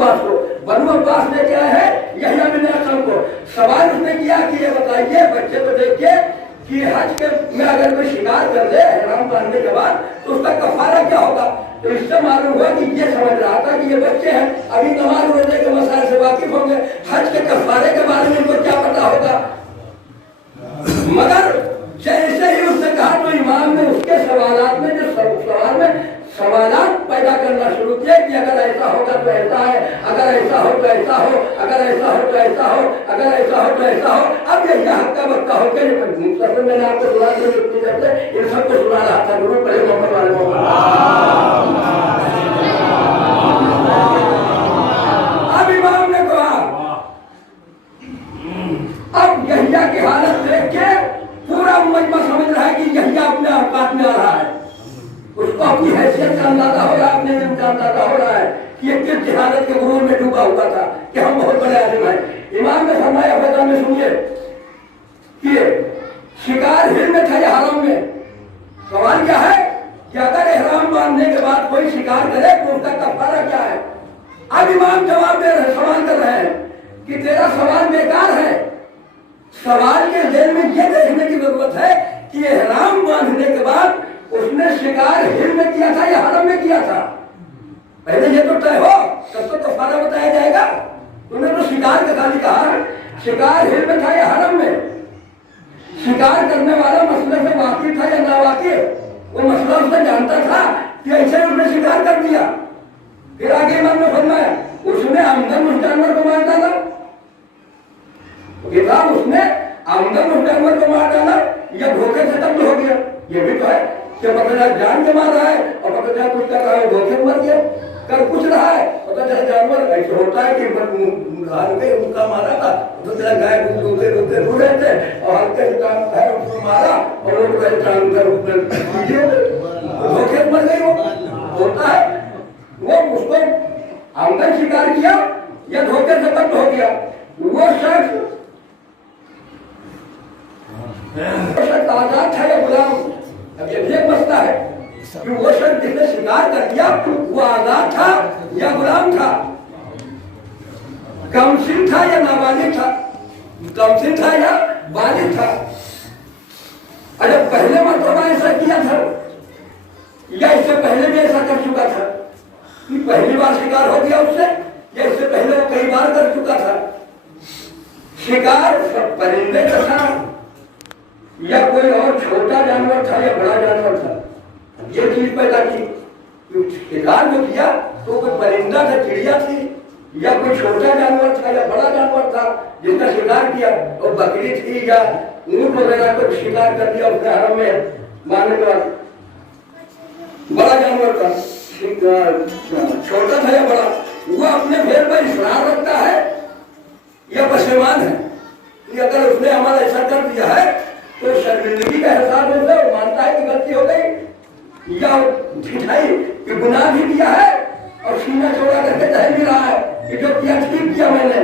अब्बास को। बनु अब्बास ने क्या है यही बिन अखतम को सवाल उसने किया कि ये बताइए बच्चे को देख के कि हज के में अगर कोई शिकार कर ले हराम बांधने के बाद तो उसका कफारा क्या होगा। तो इससे मालूम हुआ कि ये समझ रहा था कि ये बच्चे हैं अभी नमाज रोजे के मसाइल से वाकिफ होंगे, हज के कफारे के बारे में इनको क्या पता होगा। मगर जैसे ही उसने कहा तो इमाम ने उसके सवालात में जो सवाल में सवालात पैदा करना शुरू किया कि अगर ऐसा होगा तो ऐसा है, अगर ऐसा हो तो ऐसा हो, अगर ऐसा हो तो ऐसा हो, अगर ऐसा हो तो ऐसा हो। अब ये हक्का बक्का होकर मुख्तसर मैंने आपको सुना इन सबको सुना रहा था गुरु पढ़े मोहम्मद वाले अब इमाम ने कहा अब यहिया की हालत देख के पूरा मजमा समझ रहा है कि यहिया अपने औकात में आ रहा है, उसको अपनी हैसियत का अंदाजा हो रहा है, अपने इल्म का अंदाजा हो रहा है कि ये किस जहालत के गुरूर में डूबा हुआ था कि हम बहुत बड़े आलिम हैं। इमाम ने फरमाया फैजा में सुनिए कि शिकार हिल में था या हराम में। सवाल क्या है कि अगर एहराम बांधने के बाद कोई शिकार करे तो उसका कफारा क्या है। अब इमाम जवाब दे रहे सवाल कर रहे हैं कि तेरा सवाल बेकार है, सवाल के जेल में यह देखने की जरूरत है कि एहराम बांधने के बाद उसने शिकार हिल में किया था या हरम में किया था। पहले ये तो तय हो तब तो कफारा बताया जाएगा। तूने तो शिकार का खाली कहा शिकार हिल में था या हरम में। शिकार करने वाला मसले से वाकिफ था या ना वाकिफ, वो मसला उसने जानता था कि ऐसे उसने शिकार कर दिया। फिर आगे इमाम ने फरमाया उसने आमदन उस जानवर को मार डाला, किताब उसने आमदन उस जानवर को मार डाला या धोखे से तब्दील हो गया। ये भी तो है कि पता जान के मार रहा है और पता चला कुछ कर रहा है धोखे में मर गया, कर कुछ रहा है पता चला जानवर ऐसे होता है कि उनका मारा था तो चला गाय धोखे धोखे ढूंढ रहे थे और हल्के से काम है उसको मारा और लोग काम कर धोखे मर गई। वो होता है वो उसको आमदन शिकार किया या धोखे से तब्दील हो गया। वो शख्स आजाद था या गुलाम। अब ये भी एक मसला है कि वो शख्स जिसने शिकार कर दिया वो आजाद था या गुलाम था, कमसिन था या नाबालिग था, कमसिन था या बालिग था। अरे पहले मरतबा ऐसा किया था या इससे पहले भी ऐसा कर चुका था कि पहली बार शिकार हो गया उससे या इससे पहले वो कई बार कर चुका था। शिकार सब परिंदे का था या कोई और छोटा जानवर था या बड़ा जानवर था। ये चीज पैदा की शिकार जो किया तो कोई परिंदा था, चिड़िया थी या कोई छोटा जानवर था या बड़ा जानवर था जिसका शिकार किया, और बकरी थी या ऊंट वगैरह को शिकार कर दिया उसने हरम में मारने के बाद। बड़ा जानवर था, छोटा था या बड़ा, वो अपने फेर पर इसरार रखता है या पशेमान है कि अगर उसने हमारा ऐसा कर दिया है तो शर्मिंदगी का एहसास होता है, मानता है कि गलती हो गई या ढिठाई कि गुनाह भी किया है और सीना चौड़ा करके कह भी रहा है कि जो किया ठीक किया मैंने।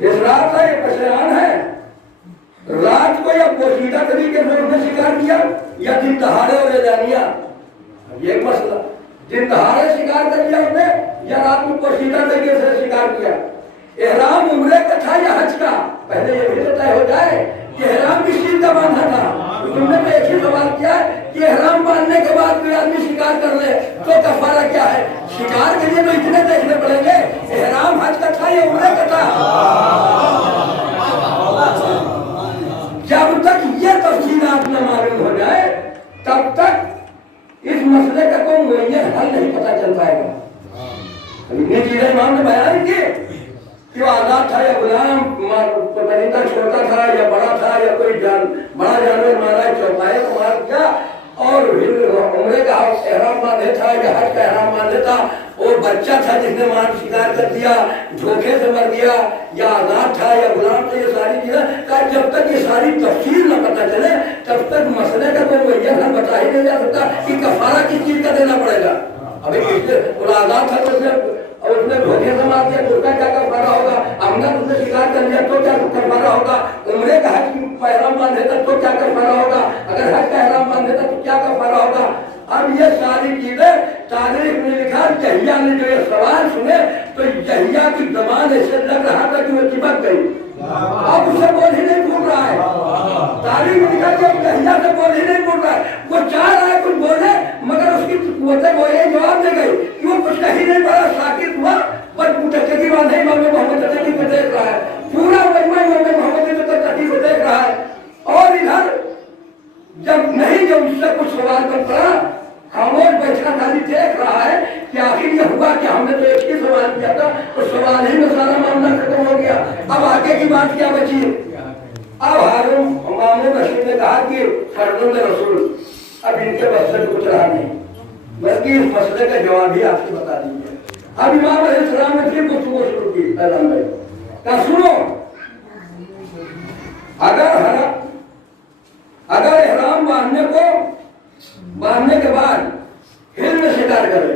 इस रात का ये पशेमान है, रात को या पोशीदा तरीके से उसने शिकार किया या दिन दहाड़े और एलानिया। ये एक मसला, दिन दहाड़े शिकार कर लिया उसने या रात में पोशीदा तरीके से शिकार किया। एहराम उम्रे का था या हज का, पहले ये भी तो तय हो जाए कि एहराम किस चीज का बांधा था। तुमने तो एक ही सवाल किया कि एहराम बांधने के बाद कोई आदमी शिकार कर ले तो कफारा क्या है। शिकार के लिए तो इतने देखने पड़ेंगे, एहराम हज का था या उम्रे का था। जब तक ये तफसीलात न मालूम हो जाए तब तक इस मसले का कोई मुय्यन हल नहीं पता चल पाएगा। इतनी चीजें इमाम ने बयान की कि वो आजाद था या गुलाम, परिंदा छोटा था या बड़ा था या कोई बड़ा जानवर मारा चौपाए को मार दिया, और उम्रे का एहराम बांधे था या हज का एहराम बांधे था, और बच्चा था जिसने मार शिकार कर दिया, धोखे से मर गया या आजाद था या गुलाम था। ये सारी चीजें का जब तक ये सारी तफसील न पता चले तब तक मसले का कोई मुय्यन हल बता ही नहीं जा सकता कि कफारा किस चीज का देना पड़ेगा। अभी किसने आजाद था तो उसने धोखे से मार दिया तो उसका क्या कफारा होगा, आमदन उसने शिकार कर लिया तो क्या कफारा होगा, उम्रे का हज का एहराम बांधे था तो क्या कफारा होगा, अगर हज का एहराम बांधे था तो क्या कफारा होगा। अब ये सारी चीजें तारीख में लिखा, यहिया ने जो ये सवाल सुने तो यहिया की जबान ऐसे लग रहा था कि वो चिपक गई। अब उससे बोल ही नहीं फूट रहा है। तारीख में लिखा कि यहिया से बोल ही नहीं फूट रहा है। वो चाह रहा है कुछ बोले, मगर उसकी कुव्वतें वो ये जवाब दे गई कि वो कुछ कहीं नहीं पड़ा। साकित हुआ, पर टकी बात नहीं, इमाम मोहम्मद तकी को देख रहा है, पूरा मजमा इमाम मोहम्मद तकी को देख रहा है। और इधर जब उससे कुछ सवाल पर पड़ा, खामोश बैठा खाली देख रहा है कि आखिर ये हुआ कि हमने तो एक ही सवाल किया था, तो सवाल ही में सारा मामला खत्म हो गया। अब आगे की बात क्या बची? अब हारून मामून रशीद ने कहा कि फर्जंद रसूल, अब इनके बस से कुछ रहा नहीं, बल्कि इस मसले का जवाब ही आपसे बता दीजिए। अब इमाम अलैहिस्सलाम ने फिर कुछ शुरू की। कहा सुनो, अगर इहराम बांधने के बाद हिल में शिकार करे,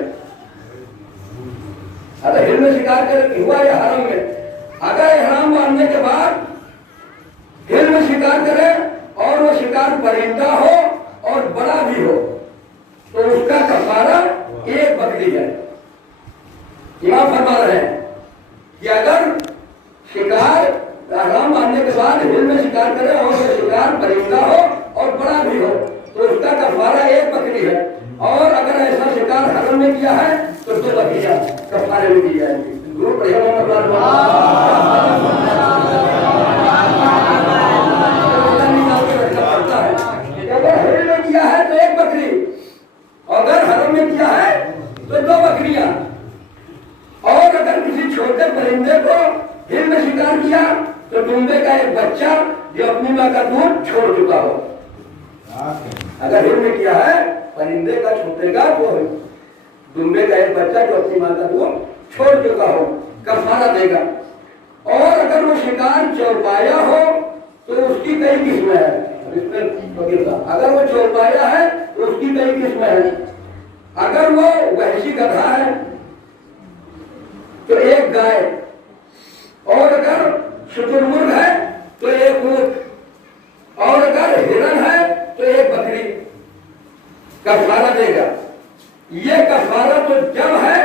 अगर हिल में शिकार करे हुआ या हरम में, अगर इहराम बांधने के बाद हिल में शिकार करे और वो शिकार परिंदा हो और बड़ा भी हो, तो उसका कफारा एक बकरी है। इमाम फरमा रहे हैं कि अगर शिकार इहराम बांधने के बाद हिल में शिकार करे और वो शिकार परिंदा हो और बड़ा भी हो, तो उसका कफारा एक बकरी है। और अगर ऐसा शिकार हरम में किया है तो 2 बकरियां कफारे में दी जाएंगी। अगर हिल में किया है तो 1 बकरी, अगर हरम में किया है तो 2 बकरियां। और अगर किसी छोटे परिंदे को हिल में शिकार किया तो दुम्बे का एक बच्चा जो अपनी माँ का दूध छोड़ चुका हो। अगर हिल में किया है परिंदे का छोटे का तो दुम्बे का एक बच्चा जो अपनी माँ का दूध छोड़ चुका हो, कफारा देगा। और अगर वो शिकार चौपाया हो तो उसकी कई किस्में है। अगर वो चौपाया है तो उसकी कई किस्में है। अगर वो वहशी गधा है तो 1 गाय, और अगर शुतुरमुर्ग है तो 1 ऊंट, और अगर हिरण है तो 1 बकरी कफारा देगा। ये कफारा तो जब है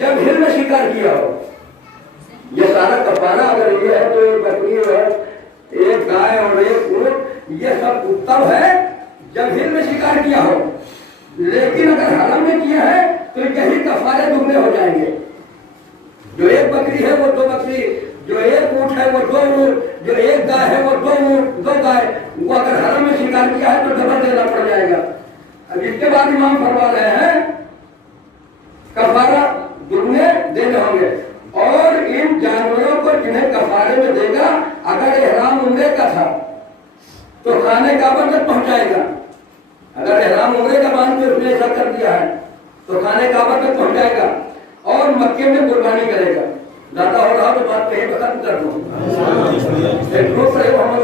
जब हिल में शिकार किया हो। ये सारा कफारा अगर ये है तो 1 बकरी है, 1 गाय और 1 ऊंट, ये सब उत्तम है जब हिल में शिकार किया हो। लेकिन अगर हरम में किया है तो यही कफारे दुगने हो जाएंगे। जो 1 बकरी है वो 2 बकरी, जो 1 ऊंट है वो 2 ऊंट, जो 1 गाय है वो 2 ऊंट 2 गाय, वो अगर हरम में शिकार किया है तो डबल देना पड़ जाएगा। अब इसके बाद इमाम फरमा रहे हैं कफारा दुगने देने होंगे। और इन जानवरों को जिन्हें कफारे में देगा, अगर इहराम उम्रे का था तो खाने काबा तक पहुंचाएगा। अगर इहराम उम्रे का बांध के उसने ऐसा कर दिया है तो खाने काबा तक पहुंचाएगा और मक्के में कुर्बानी करेगा। ज्यादा हो रहा तो बात कहीं खत्म कर दो। मोहम्मद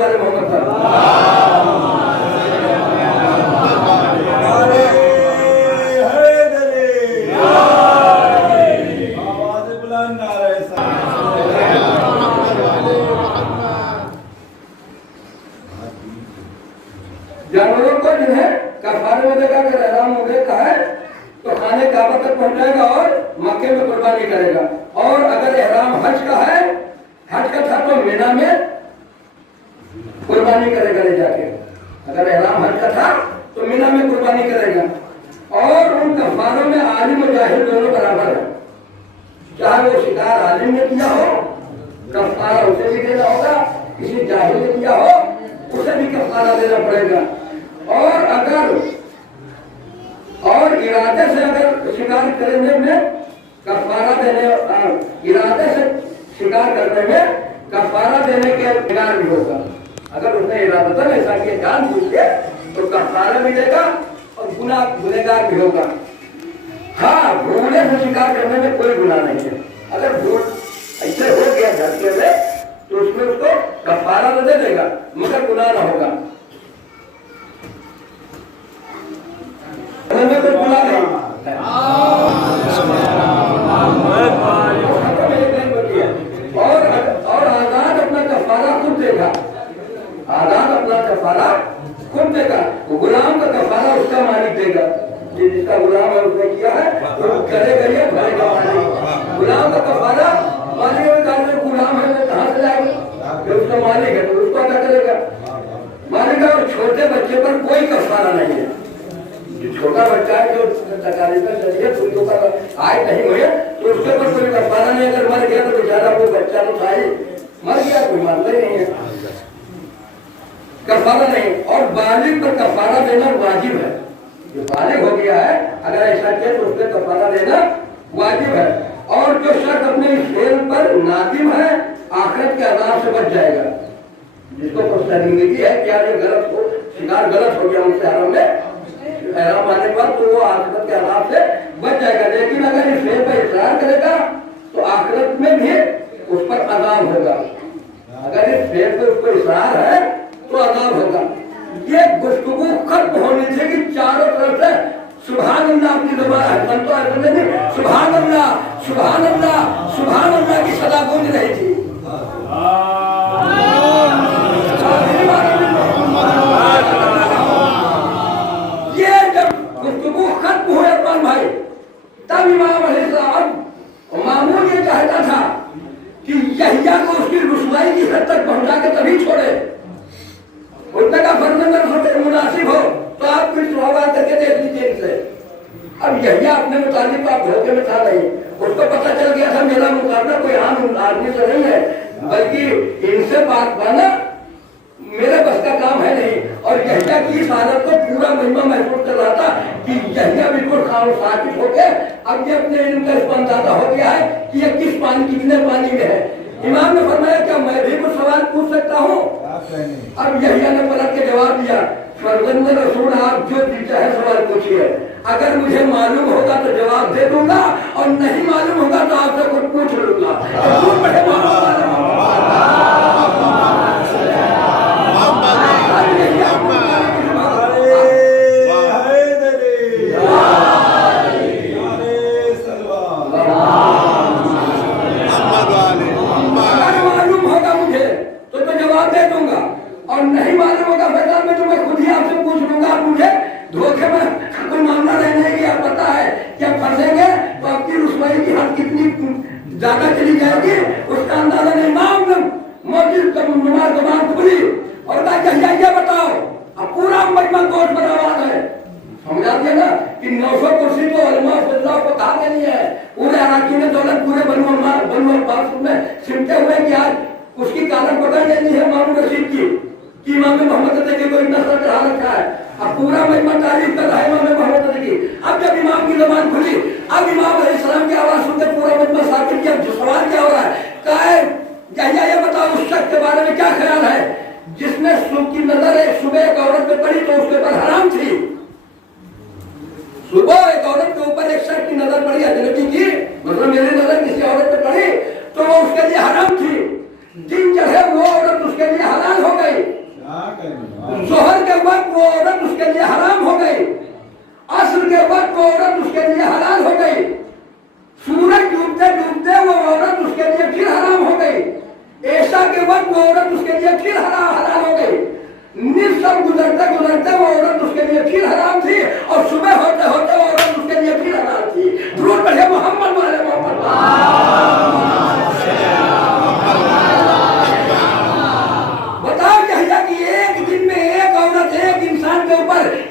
जानवरों को जिन्हें कफारे में देगा, अगर इहराम उम्रे का है तो खाने काबा तक पहुंचाएगा और मक्के में कुर्बानी करेगा। और अगर इहराम हज का है, हज का था तो मीना में कुर्बानी करेगा ले जाके। अगर इहराम हज का था तो मीना में कुर्बानी करेगा। और उन कफारों में आलिम और जाहिल दोनों बराबर है। चाहे वो शिकार आलिम ने किया हो, कफारा उसे भी देना होगा, किसी जाहिल ने किया हो उसे भी कफारा देना पड़ेगा। और इरादे से अगर शिकार करने में कफारा देने, इरादे से शिकार करने में कफारा देने के अधिकार भी होगा। अगर उसने इरादतन ऐसा किया जानबूझ के तो कफारा भी देगा और गुनहगार भी होगा। हाँ, भूलने से शिकार करने में कोई गुनाह नहीं है। अगर भूल ऐसे हो गया झटके में तो उसमें उसको कफारा तो दे देगा मगर गुनाह ना होगा। में कोई गुनाह नहीं। और आजाद अपना कफारा खुद देगा। आजाद अपना कफारा खुद देगा। गुलाम का कफारा उसका मालिक देगा। जिसका गुलाम है उसने किया है गुलाम का कफारा, मालिक में गाड़ी में गुलाम है वो कहाँ से लाएगा? जो उसका मालिक है तो उसको क्या करेगा? मालिक और छोटे बच्चे पर कोई कफारा नहीं है। जो छोटा बच्चा है जो तकालीफ चलिए तो आय नहीं हुए तो उसके ऊपर कोई कफारा नहीं। अगर मर गया तो बेचारा वो बच्चा तो था ही, मर गया कोई मानता ही नहीं है, कफारा नहीं। और बालिग पर कफारा देना वाजिब है। जो बालिग हो गया है अगर ऐसा किया तो उसके कफारा देना वाजिब है। और जो शख्स अपने इस फेल पर नादिम है आखिरत के अज़ाब से बच जाएगा। जिसको शर्मिंदगी है क्या जो गलत हो, शिकार गलत हो गया उनसे हराम में हराम आने के बाद तो वो आखिरत के अज़ाब से बच जाएगा। लेकिन अगर इस फेल पर इकरार करेगा तो आखिरत में भी उस पर अज़ाब होगा। अगर इस फेल पर उसको इकरार है तो अज़ाब होगा। ये गुफ्तगू खत्म होनी चाहिए कि चारों तरफ से सुभान अल्लाह अपनी ज़ुबान सुभान अल्लाह सुभान अल्लाह सुभान अल्लाह की सदा गूंज रही थी। ये जब गुफ्तगू खत्म हुए अरमान भाई तब इमाम अलैहिस्सलाम मामून ये चाहता था कि यहिया को उसकी रुसवाई की हद तक पहुंचा के तभी छोड़े। उनका का फरमान मुनासिब हो तो आप कुछ सवाल करके देख लीजिए इनसे। अब यहिया अपने मुतालिब आप धोखे में था नहीं, उसको पता चल गया था मेरा मुकाबला कोई आम आदमी से नहीं है बल्कि इनसे बात पाना मेरे बस का काम है नहीं। और यहिया की इस हालत को पूरा महिमा महसूस कर रहा था कि यहिया बिल्कुल खामोश होकर अब ये अपने इल्म का इस अंदाजा हो गया है कि ये किस पानी कितने पानी में है। इमाम ने फरमाया क्या मैं भी कुछ सवाल पूछ सकता हूँ? अब यहिया ने पलट के जवाब दिया फरजंद रसूल आप जो चाहे सवाल पूछिए, अगर मुझे मालूम होगा तो जवाब दे दूंगा और नहीं मालूम होगा तो आपसे कुछ पूछ लूंगा। और नहीं मालूम होगा फैसला में तो मैं खुद ही आपसे पूछ लूंगा। आप मुझे धोखे में कोई मामला रहने की आप पता है कि आप फंसेंगे तो आपकी रुसवाई की हद कितनी ज्यादा चली जाएगी उसका अंदाजा नहीं। माम मौजूद नमाज जबान खुली और कहा ये बताओ। अब पूरा मजमा कोर्ट पर आवाज है, समझा दिया ना कि 900 कुर्सी तो अलमा को कहा नहीं है। पूरे अराकीन दौलत पूरे बनु अब्बास में सिमटे हुए कि आज उसकी कारण पकड़ लेनी है मामून रशीद की कि इमाम मोहम्मद तकी को इतना सर चढ़ा रखा है। अब पूरा महिमा तारीफ कर रहा है इमाम मोहम्मद तकी। अब जब इमाम की ज़बान खुली अब इमाम अलैहिस्सलाम की आवाज सुनकर पूरा महिमा साकित किया। जो सवाल क्या हो रहा है कहा ये बताओ उस शख्स के बारे में क्या ख्याल है जिसने की नजर एक सुबह एक औरत पे पड़ी तो उसके ऊपर हराम थी। सुबह एक औरत के ऊपर एक शख्स की नजर पड़ी अजनबी की, मतलब मेरी नजर किसी औरत पे पड़ी तो वो उसके लिए हराम थी। दिन चढ़े वो औरत उसके लिए हलाल हो गई, जोहर के वक्त वो औरत उसके लिए हराम हो गई, असर के वक्त वो औरत उसके लिए हलाल हो गई, सूरज डूबते डूबते वो औरत उसके लिए फिर हराम हो गई, ऐशा के वक्त वो औरत उसके लिए फिर हलाल हो गई, निस्सब गुजरते गुजरते वो औरत उसके लिए फिर हराम थी और सुबह होते होते वो औरत उसके लिए फिर हलाल थी। दुरूद पढ़े मोहम्मद वाले मोहम्मद।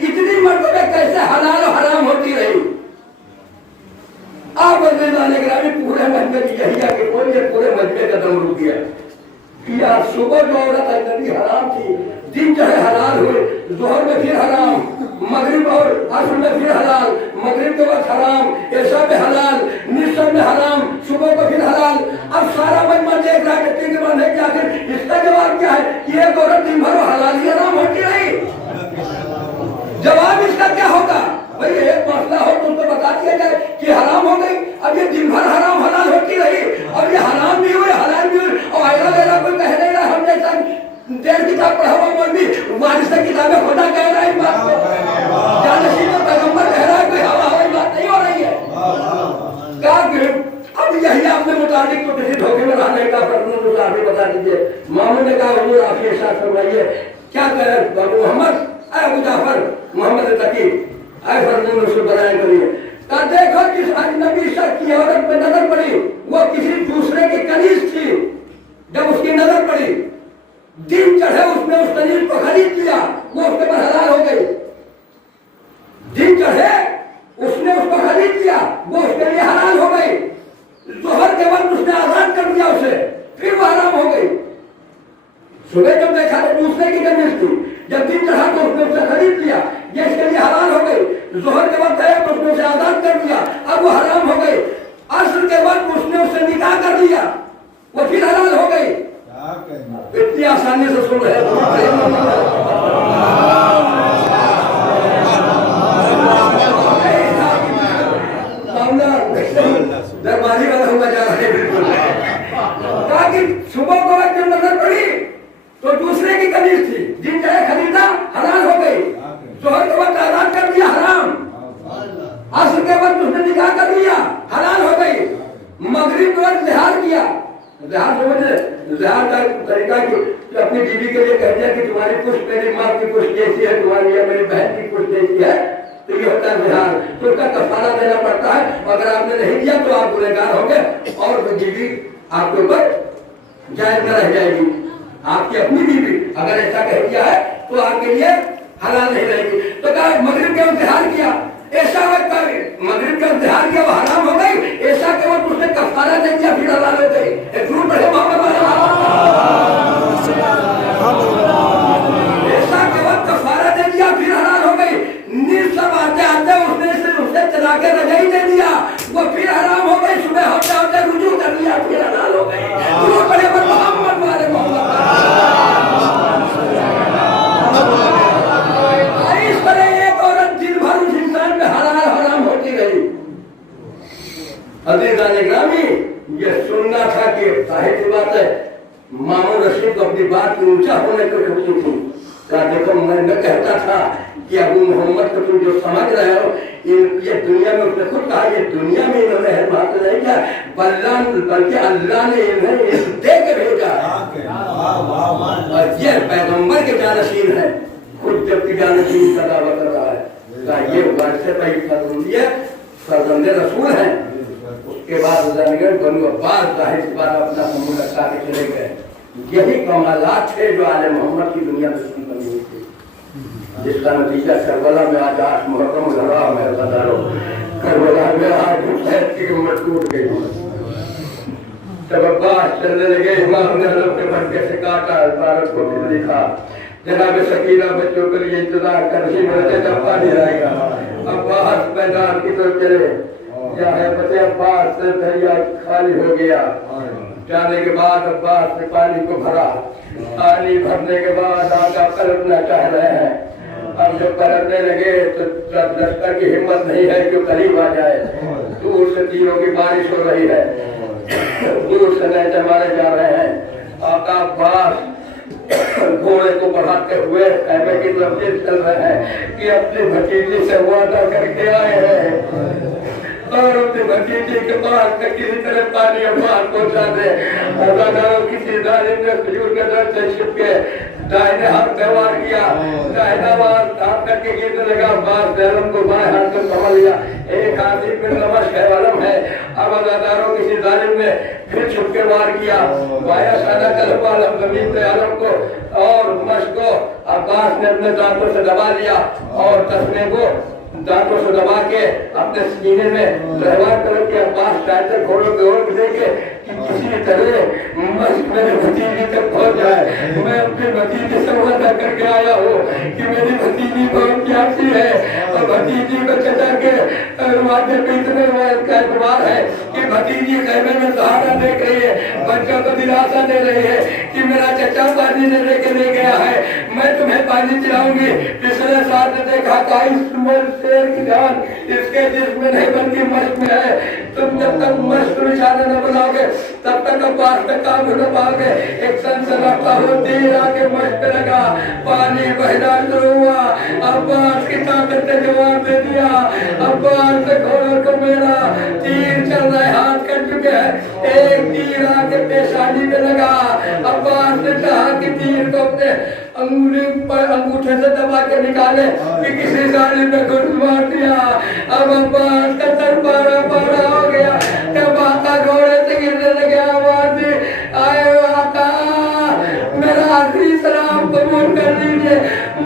इतनी मर्तबे कैसे हलाल और हराम होती रही। आप पूरे मजमे की यहिया के बोलिए पूरे मजमे का दम रुक गया कि आज सुबह जो औरत अजनबी हराम थी, दिन चाहे हलाल हुए, जोहर में फिर हराम, मगरिब और असर में फिर हलाल, मगरिब के वक्त हराम, ऐशा में हलाल, निस्फ में हराम, सुबह को फिर हलाल। अब सारा मजमा देख रहा है कि आखिर इसका जवाब क्या है कि एक औरत दिन भर हलाल ही हराम होती रही। जवाब इसका क्या होगा? भाई एक मसला हो तो उसको बता दिया जाए कि हराम हो गई। अब ये दिन भर हराम हलाल होती रही और ये हराम भी हुई हलाल भी हुई और आयरा गैरा कोई कह नहीं रहा। हमने डेढ़ किताब पढ़ा हुआ मौलवी वारिस किताबें खुदा कह रहा है इस बात को, जानशीन पैगंबर कह रहा है, कोई हवा हवाई बात नहीं हो रही है। अब यही आपने मुताबिक तो किसी धोखे में रहने का फर्ज आप बता दीजिए। मामू ने कहा हुजूर आप ये साथ फरमाइए क्या कह मोहम्मद अबू जाफर मोहम्मद तकी आए फर्जून रसूल बनाए करिए का देखो जिस अजनबी शख्स की औरत पे नजर पड़ी वो किसी दूसरे की कनीज थी। जब उसकी नजर पड़ी, दिन चढ़े, उसने उस कनीज को खरीद लिया, वो उसके पर हलाल हो गई। दिन चढ़े उसने उसको खरीद लिया, वो उसके लिए हलाल हो गई। जोहर के वक्त उसने आजाद कर दिया उसे, फिर वो हराम हो गई। सुबह जब देखा तो दूसरे की कनीज थी, जब दिन चढ़ा तो उसने उसे खरीद लिया, ये इसके लिए हलाल हो गई। जोहर के वक्त है तो उसने उसे आजाद कर दिया, अब वो हराम हो गई। असर के वक्त उसने उससे निकाह कर लिया, वो फिर हलाल हो गई। इतनी आसानी से सुन रहे दरबारी वाला हुआ जा रहा है। बिल्कुल कहा कि सुबह को जब नजर पड़ी तो दूसरे की कनीज थी, दिन चाहे खरीदा, हलाल हो गई। जोहर के वक्त आजाद कर दिया, हराम। असर के वक्त उसने निकाह कर लिया, हलाल हो गई। मगरिब के वक्त लिहाज किया, लिहाज समझे, लिहाज का तरीका कि अपनी बीवी के लिए कह दिया कि तुम्हारी पुष्ट मेरी माँ की पुष्ट जैसी है, तुम्हारी या मेरी बहन की पुष्ट जैसी है, तो ये होता है लिहाज। तो उसका कफारा देना पड़ता है। अगर आपने नहीं दिया तो आप गुनहगार होंगे और वो बीवी आपके ऊपर जायज न रह जाएगी। आपकी अपनी बीवी अगर ऐसा कह दिया है तो आपके लिए हलाल नहीं रहेगी। तो कहा मगरिब के वक्त लिहाज किया, ऐसा वक्त मगरिब का इंतजार किया, वो हराम हो गई। ऐसा के वक्त उसने कफारा दे दिया, फिर हलाल हो गई। एक रूप बढ़े मोहम्मद ऐसा के वक्त कफारा दे दिया, फिर हलाल हो गई। नींद सब आते आते उसने चला के रजाई दे दिया, वो फिर हराम हो गई। सुबह होते होते रुजू कर लिया, फिर हलाल हो गई। रूप बढ़े मोहम्मद वाले मोहम्मद। इस तरह एक औरत दिन भर उस इंसान में हराम होती रही। अजीज़ान ग्रामी, ये सुनना था कि जाहिर सी बात है मामून रशीद को अपनी बात ऊंचा होने को खुशी थी। देखो मैं कहता था कि अबू मोहम्मद को तुम जो समझ रहे हो, ये दुनिया में, उसने खुद कहा ये दुनिया में इन्होंने है बात नहीं किया, बल्कि अल्लाह ने इन्हें दे के भेजा। और ये पैगम्बर के जानशीन है, खुद जबकि जानशीन का दावा कर रहा है। ये वर्षे पर सरगंदे रसूल हैं। उसके बाद बनु अब्बास जाहिर सी बात अपना समूह लगा के चले गए। यही कमालात थे जो आले मोहम्मद की दुनिया में शुरू बनी हुई थी, जिसका नतीजा करबला में आज 8 मुहर्रम लगा में हजारों करबला में आज हुसैन की उम्र टूट गई। जब अब्बास चलने लगे, इमाम ने के भटके से काटा, भारत को फिर लिखा, जनाब शकीला बच्चों के लिए इंतजार कर रही है, जब पानी आएगा। अब्बास मैदान की तरफ चले, क्या है बच्चे, अब्बास से दरिया खाली हो गया। जाने के बाद अब्बास ने पानी को भरा, पानी भरने के बाद आगा पलटना चाह रहे हैं। अब जब पलटने लगे तो लश्कर की हिम्मत नहीं है कि करीब आ जाए। दूर से तीरों की बारिश हो रही है, दूर से नेज़े मारे जा रहे हैं। आका अब्बास घोड़े को बढ़ाते हुए कहने की तरफ चल रहे हैं कि अपनी भतीजी से वादा करके आए हैं और अपने भतीजे के पास तक किसी तरह पानी अब्बास पहुंचा दे। किसी जालिम ने खजूर के दर से छिप के दाहिने हाथ व्यवहार किया, दाहिना हाथ करके गिरने लगा। अब्बास ने अलम को बाएं हाथ में पकड़ लिया, एक हाथी में नमक है अलम है। अब अदादारों किसी जालिम ने फिर छुप के वार किया, वाया सादा कलबा अलम जमीन पे अलम को और मश को अब्बास ने अपने दांतों से दबा लिया और तस्मे को दांतों से दबा के अपने सीने में रहवार कर के अब्बास शायद घोड़ों के ओर देके कि किसी तरह मेरे भतीजी तक पहुंच जाए। मैं अपने भतीजे से वादा करके आया हूँ कि मेरी भतीजी बहुत प्यासी है और भतीजी को चचा के वादे पे इतने एतबार है कि भतीजी कहने में सहारा देख रही है, बच्चों को दिलासा दे रही है कि मेरा चचा पानी ने लेके ले गया है, मैं तुम्हें पानी पिलाऊंगी। पिछले साल ने देखा का शेर की जान इसके जिस्म में नहीं बल्कि मश्क में है। तुम जब तक मश्क निशाना न बनाओगे तब तक अब्बास पे काबू न पाओगे। एक सनसनाता हो तीर आके मश्क पे लगा, पानी बहना शुरू हुआ। अब्बास की ताकत ने जवाब दे दिया, अब्बास ने घोड़ों को मेरा तीर चल रहा है, हाथ कट चुके हैं। एक तीर आके पेशानी पे लगा। अब्बास ने कहा कि तीर को अपने अंगुली पर अंगूठे से दबा के निकाले कि किसी जालिम ने घुस मार दिया। अब अब्बास का सर पारा पारा हो गया। जब आका घोड़े से गिरने लगे, आवाज दी, आए आका मेरा आखिरी सलाम कबूल कर लीजिए।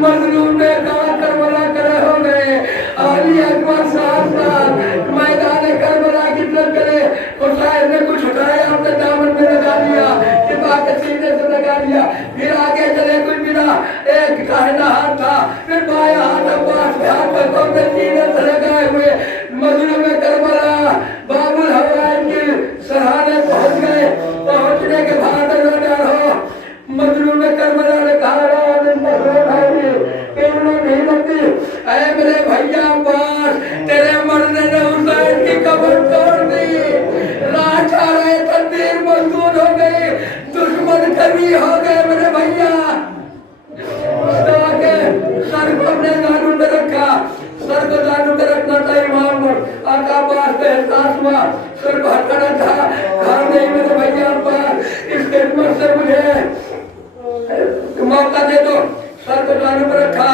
मजलूम ने कहा करबला करे हो गए। अली अकबर साहब मैदान करबला की तरफ चले। हुसैन ने कुछ उठाया, अपने दामन में लगा लिया, चिपा के सीने से लगा लिया। फिर आगे चले, कुछ बिना एक दाहिना हाथ था, फिर बाया हाथ अब्बास के हाथ में कोने सीने से लगाए हुए मजलूम करबला बाबुल हवाइन की सराहने पहुंच गए। पहुंचने के बाद मजलूम करबला ने कहा नहीं लगती। अरे मेरे भैया अब्बास, तेरे मरने ने हुसैन की कब्र तोड़ दी। राज आ रहे तकदीर मजबूत हो गई, दुश्मन कभी हो गए मेरे भैया। सर को अपने दानू में रखा, सर को दानू में रखना था इमाम पर। आका अब्बास पे एहसास हुआ, सर को हटाना था। कहा नहीं मेरे भैया अब्बास, इस खिदमत से मुझे मौका दे दो। सर को दानू में रखा,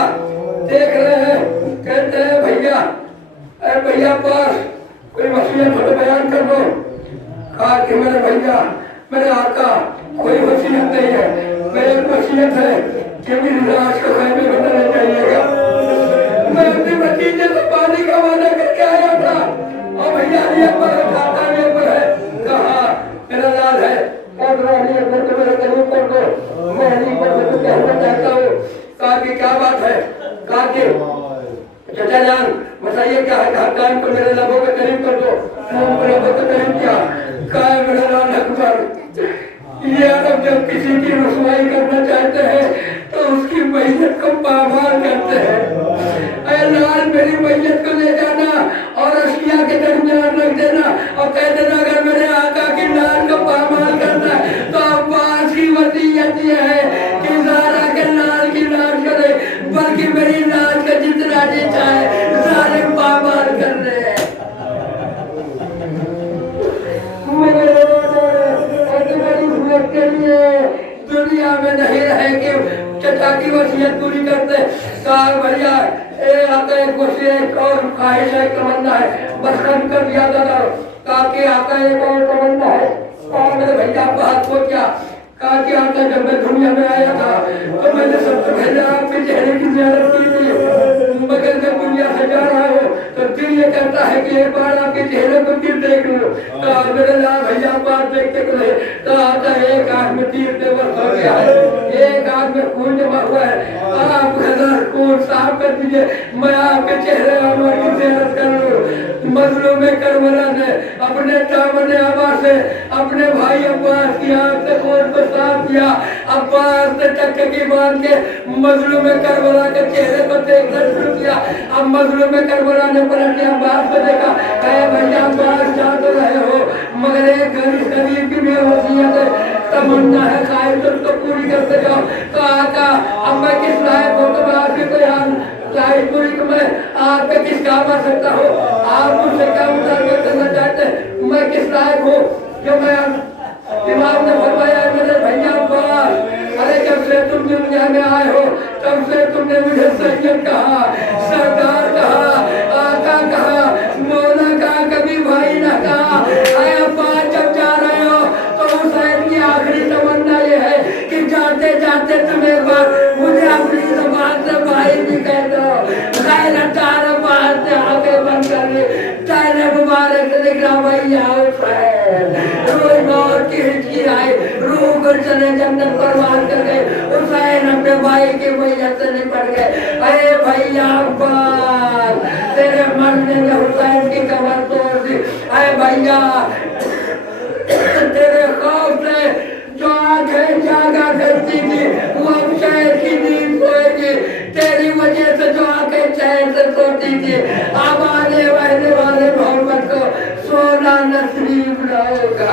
देख रहे हैं, कहते हैं भैया, अरे भैया अब्बास कोई वसीयत हो तो बयान कर दो। कहा कि मेरे भैया, मेरे आका कोई वसीयत नहीं है, मेरी वसीयत है कि मेरी लाश को खैमे में न जाइएगा। मैं अपने भतीजे से पानी का वादा करके आया था और भैया अली अकबर खाता पर है। कहा मेरा लाल है, अली अकबर को मेरे करीब कर दो, मैं अली अकबर से कहना चाहता हूँ। कहा कि क्या बात है? कहा कि चाचा जान बताइए क्या है? कहा कान को मेरे लबों के करीब कर दो, मुंह को लबों के करीब किया। कहा मेरा लाल अकबर, ये अरब जब किसी की रसवाई करना चाहते हैं तो उसकी मैयत को पामाल करते हैं। अरे लाल मेरी मैयत को ले जाना और अशिया के दरमियान रख देना और कह देना अगर मेरे आका की लाल को पामाल करना है तो अब्बास की वसीयत ये है कि ज़ारा के लाल की लाल करे, बल्कि मेरी लाल का जितना जी चाहे जालिम पामाल कर दे। के लिए दुनिया में नहीं रहे कि चचा की वसीयत पूरी करते। कहा भैया आका एक वसीयत और ख्वाहिश है, तमन्ना है, बस कम कर दिया था। कहा कि आका एक और तमन्ना है। कहा मेरे भैया बात को क्या? कहा कि आका जब मैं दुनिया में आया था तो मैंने सबसे पहले आपके चेहरे की ज़ियारत की थी, मगर जब दुनिया से जा रहा हो तो दिल ये कहता है कि एक बार आपके चेहरे को फिर देख लूं। कहा मेरे लाल भैया बात देखते को नहीं। कहा एक आंख में तीर तेवर हो गया है, एक आंख में खून जमा हुआ है, आप खून साफ कर दीजिए, मैं आपके चेहरे अनवर की ज़ियारत कर लूं। मजलूम करबला ने अपने दामन आबा से अपने भाई अब्बास की आंख से खून को साफ किया। अब्बास ने टक्के बांध के मजलूम करबला के चेहरे को देखना शुरू किया। अब मजलूम करबला ने पलट के अब्बास को देखा। कहे भैया अब्बास जा तो रहे हो, मगर एक गरीब की भी वसीयत है, तमन्ना है, ख्वाहिश उसको पूरी करते जाओ। तो आका अब मैं किस लायक हूँ? तो मैं आपकी कोई ख्वाहिश पूरी तो मैं आप पे किस काम आ सकता हूँ? आप मुझसे क्या मुतालबा करना चाहते हैं? मैं किस लायक हूँ जो मैं? इमाम ने फरमाया मेरे भैया अब्बास, अरे जब से तुम दुनिया में आए हो तब से तुमने मुझे सैयद कहा, सरदार कहा, आका कहा, मौला कहा, कभी भाई ना कहा। अरे अब्बास जब जा रहे हो तो हुसैन की आखिरी तमन्ना ये है कि जाते जाते तुम एक बार मुझे अपनी ज़बान से भाई भी कह दो। खैर तारा बात से आगे बंद कर ले, तेरे मुबारक से दिख रहा भैया हुसैन। रोज मौत की हिचकी आई, रूह को चले जन्नत कुर्बान कर गए। हुसैन अपने भाई की मैयत से निपट गए। अरे भैया अब्बास, तेरे मरने ने हुसैन की कमर तोड़ दी। अरे भैया तेरे खौफ से जो आंखें जागा करती थी वो अब चैन की नींद सोएगी। तेरी वजह से जो आंखें चैन से सोती थी अब आने वाले मोहम्मद को सोना नसीब न होगा।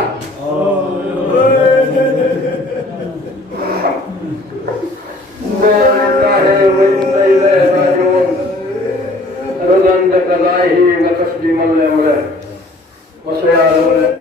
टीमल ने बोले मसे आ रहे